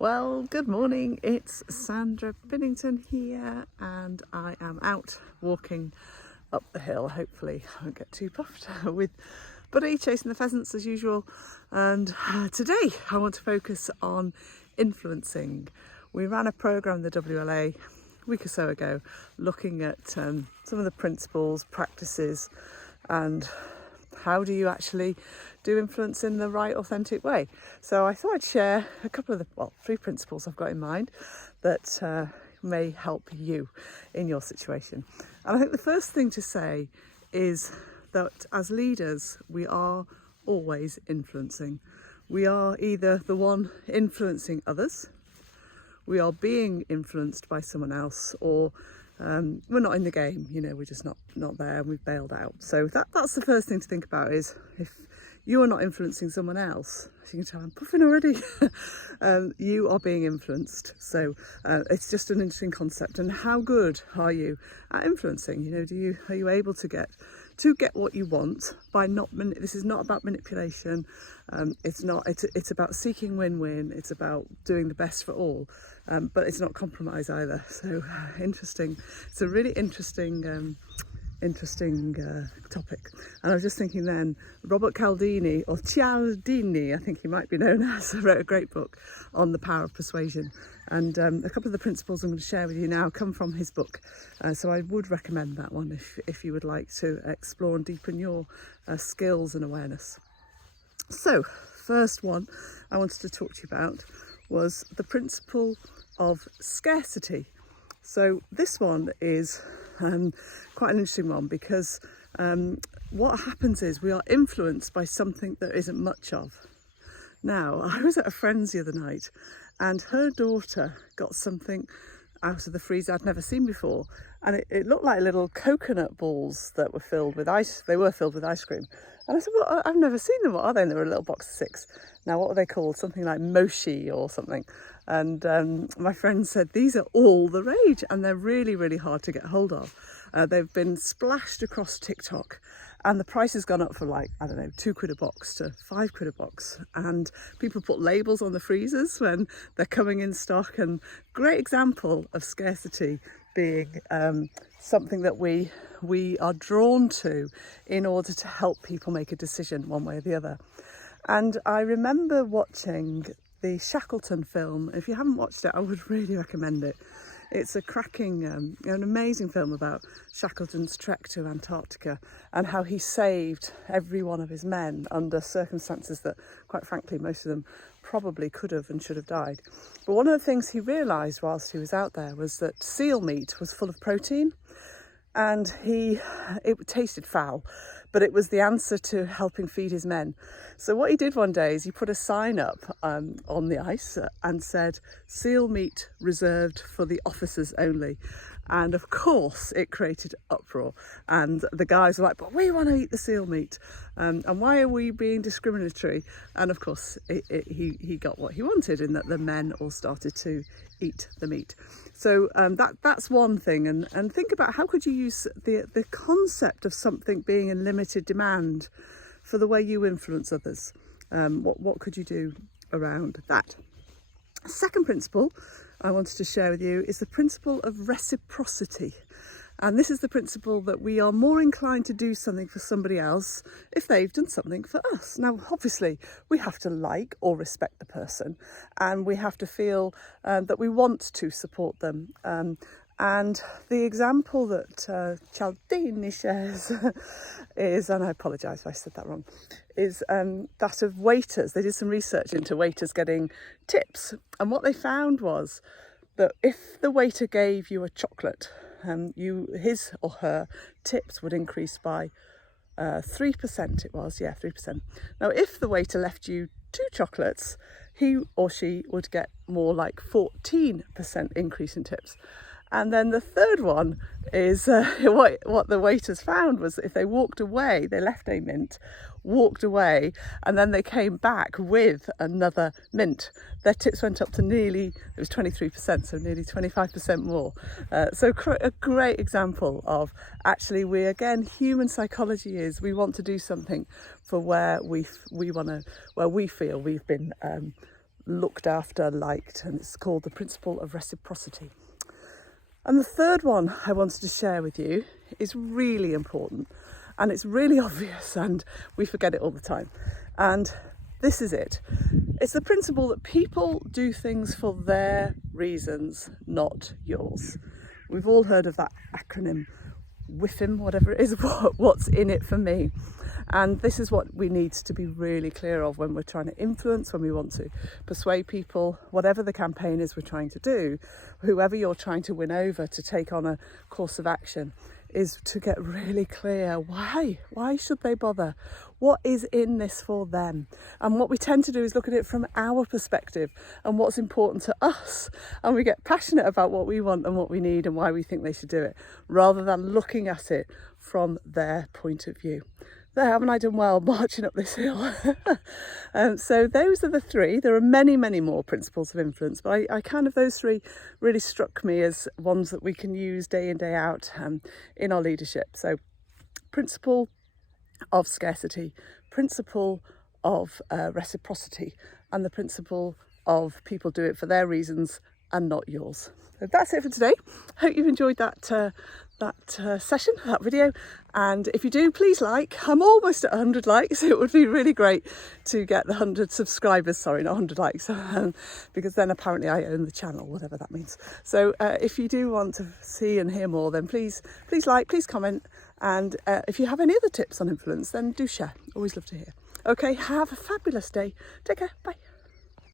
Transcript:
Well, good morning. It's Sandra Binnington here, and I am out walking up the hill. Hopefully, I won't get too puffed with Buddy chasing the pheasants as usual. And today, I want to focus on influencing. We ran a programme in the WLA a week or so ago, looking at some of the principles, practices, and how do you actually do influence in the right, authentic way? So I thought I'd share a couple of three principles I've got in mind that may help you in your situation. And I think the first thing to say is that as leaders, we are always influencing. We are either the one influencing others, we are being influenced by someone else, or we're not in the game, we're just not there and we've bailed out. So that's the first thing to think about, is if you are not influencing someone else, as you can tell I'm puffing already, you are being influenced. So it's just an interesting concept. And how good are you at influencing? Are you able to get what you want by this is not about manipulation. It's about seeking win-win. It's about doing the best for all, but it's not compromise either. So interesting. It's a really interesting topic. And I was just thinking then, Robert Cialdini, I think he might be known as, wrote a great book on the power of persuasion. And a couple of the principles I'm going to share with you now come from his book. So I would recommend that one if you would like to explore and deepen your skills and awareness. So, first one I wanted to talk to you about was the principle of scarcity. So this one is quite an interesting one, because what happens is we are influenced by something there isn't much of. Now, I was at a friend's the other night, and her daughter got something out of the freezer I'd never seen before, and it looked like little coconut balls that were filled with ice. They were filled with ice cream. And I said, well, I've never seen them. What are they? And they were a little box of 6. Now, what are they called? Something like mochi or something. And my friend said, these are all the rage, and they're really, really hard to get hold of. They've been splashed across TikTok, and the price has gone up from £2 a box to £5 a box. And people put labels on the freezers when they're coming in stock. And great example of scarcity being something that we are drawn to in order to help people make a decision one way or the other. And I remember watching the Shackleton film. If you haven't watched it, I would really recommend it. It's a cracking, an amazing film about Shackleton's trek to Antarctica and how he saved every one of his men under circumstances that, quite frankly, most of them probably could have and should have died. But one of the things he realised whilst he was out there was that seal meat was full of protein, and it tasted foul, but it was the answer to helping feed his men. So what he did one day is he put a sign up on the ice and said, seal meat reserved for the officers only. And of course it created uproar, and the guys were like, but we want to eat the seal meat, and why are we being discriminatory? And of course he got what he wanted, in that the men all started to eat the meat. So that's one thing. And think about, how could you use the concept of something being in limited demand for the way you influence others? What could you do around that? Second principle I wanted to share with you is the principle of reciprocity. And this is the principle that we are more inclined to do something for somebody else if they've done something for us. Now, obviously, we have to like or respect the person, and we have to feel that we want to support them. And the example that Cialdini shares is, and I apologise if I said that wrong, is that of waiters. They did some research into waiters getting tips, and what they found was that if the waiter gave you a chocolate, his or her tips would increase by 3%. It was, 3%. Now, if the waiter left you 2 chocolates, he or she would get more like 14% increase in tips. And then the third one is what the waiters found was that if they walked away, they left a mint, walked away, and then they came back with another mint, their tips went up to it was 23%, so nearly 25% more. So a great example of, actually, human psychology is, we want to do something for where we feel we've been looked after, liked, and it's called the principle of reciprocity. And the third one I wanted to share with you is really important, and it's really obvious, and we forget it all the time. And this is it. It's the principle that people do things for their reasons, not yours. We've all heard of that acronym, WIFM, whatever it is, what's in it for me. And this is what we need to be really clear of when we're trying to influence, when we want to persuade people, whatever the campaign is we're trying to do, whoever you're trying to win over to take on a course of action, is to get really clear. Why should they bother? What is in this for them? And what we tend to do is look at it from our perspective and what's important to us, and we get passionate about what we want and what we need and why we think they should do it, rather than looking at it from their point of view. There, haven't I done well marching up this hill? So those are the three. There are many, many more principles of influence, but I kind of, those three really struck me as ones that we can use day in, day out in our leadership. So principle of scarcity, principle of reciprocity, and the principle of people do it for their reasons and not yours. So that's it for today. Hope you've enjoyed that session, that video, and if you do, please like. I'm almost at 100 likes. It would be really great to get the 100 subscribers, sorry, not 100 likes, because then apparently I own the channel, whatever that means. So if you do want to see and hear more, then please like, please comment, and if you have any other tips on influence, then do share. Always love to hear. Okay, have a fabulous day. Take care. Bye.